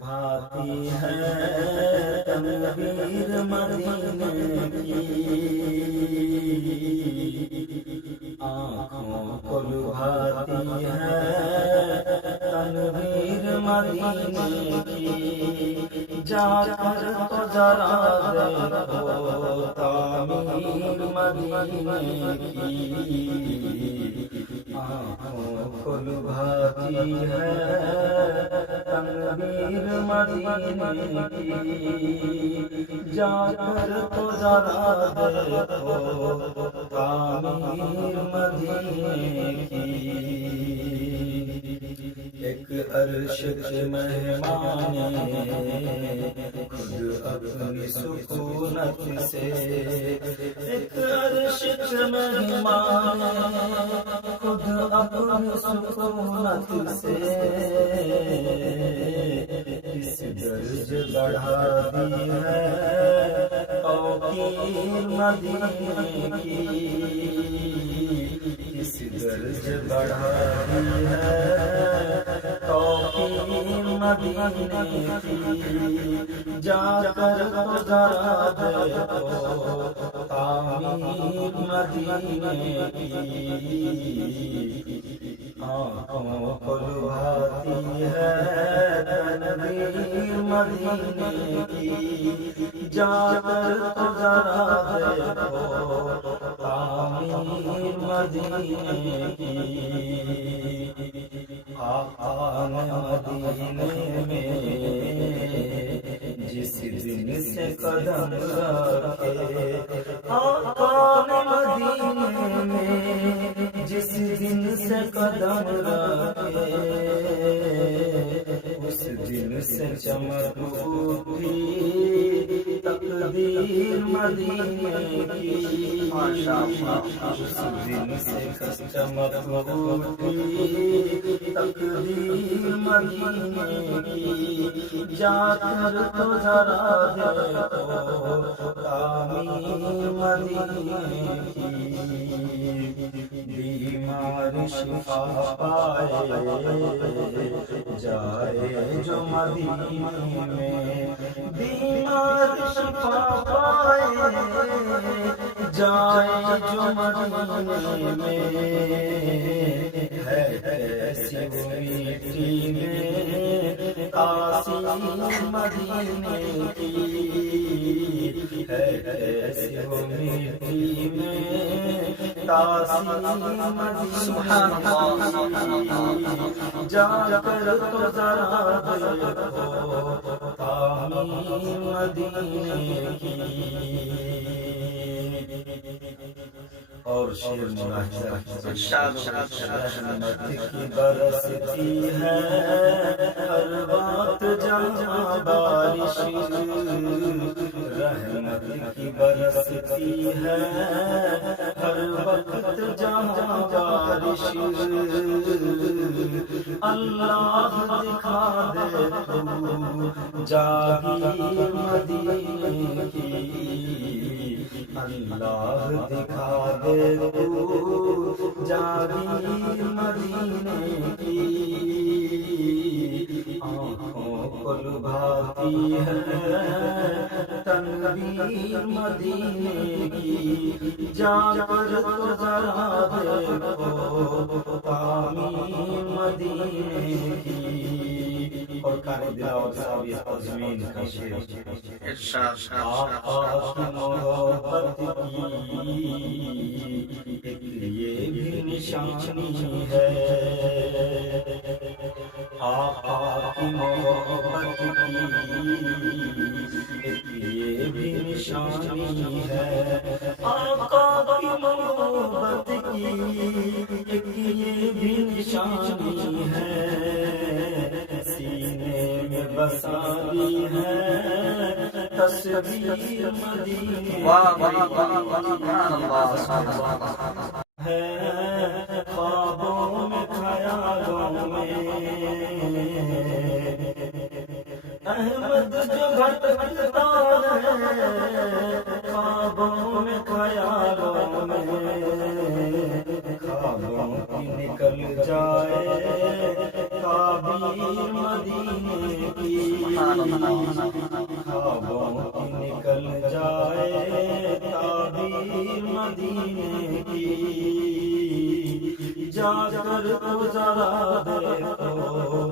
بھاتی ہے تنویر مدینے کی، آنکھوں کو لبھاتی ہے تنویر مدینے کی، جا کر تو ذرا دیکھو تعمیر مدینے کی، آنکھوں کو لبھاتی ہے تنویر مدینے کی، جا کر تو ذرا دیکھو تعمیر مدینے کی۔ ایک عرش کے مہمان خود اپنی سکونت سے، ایک عرش کے مہمان خود اپنی سکونت سے، اس درج بڑھا دی ہے توقیر مدینے کی، اس درج بڑھا دی ہے توقیر مدینے کی، جا کر تو ذرا دیکھو تعمیر مدینے کی، آنکھوں کو لبھاتی ہے تنویر مدینے کی، جا کر تو ذرا دیکھو تعمیر مدینے کی۔ آقا نے مدینے میں جس دن سے قدم رکھے، آقا نے مدینے میں جس دن سے قدم رکھے، اس دن سے چمک اٹھی تقدیر مدینے کی، اس دن سے چمک اٹھی تقدیر مدینے کی، جا کر تو ذرا دیکھو تعمیر مدینے کی، بیمار شفا پائے جائے جو مدینے میں، بیمار شفا پائے جائے جو مدینے میں، ہے ایسی وہ مٹی میں تاثیر مدینے کی، ہے ایسی وہ مٹی میں تاثیر مدینے کی، جا کر تو ذرا دیکھو تعمیر مدینے کی۔ اور شعر ملاحظہ رحمت کی برستی ہے ہر وقت جہاں بارش، رحمت کی برستی ہے ہر وقت جہاں بارش، اللہ دکھا دے تو جاگیر مدینے کی، اللہ دکھا دے تو جاگیر مدینے کی، آنکھوں کو لبھاتی ہے تنویر مدینے کی، جا کر تو ذرا دیکھو تعمیر مدینے کی۔ اور قاری دلاور صاحب یہ زمین کا شعر، آقا کی محبت کی ایک یہ بھی نشانی ہے، آقا کی محبت کی ایک یہ بھی نشانی ہے، آقا کی محبت کی ایک یہ بھی نشانی ہے، سینے میں بسانی ہے تصویر مدینے ہے، خوابوں میں خیالوں میں احمد جو بھٹکتا ہے، خوابوں میں خیالوں میں، خوابوں کی نکل جائے تعبیر مدینے کی، خوابوں کی نکل جائے تعبیر مدینے کی، جا کر تو ذرا دیکھو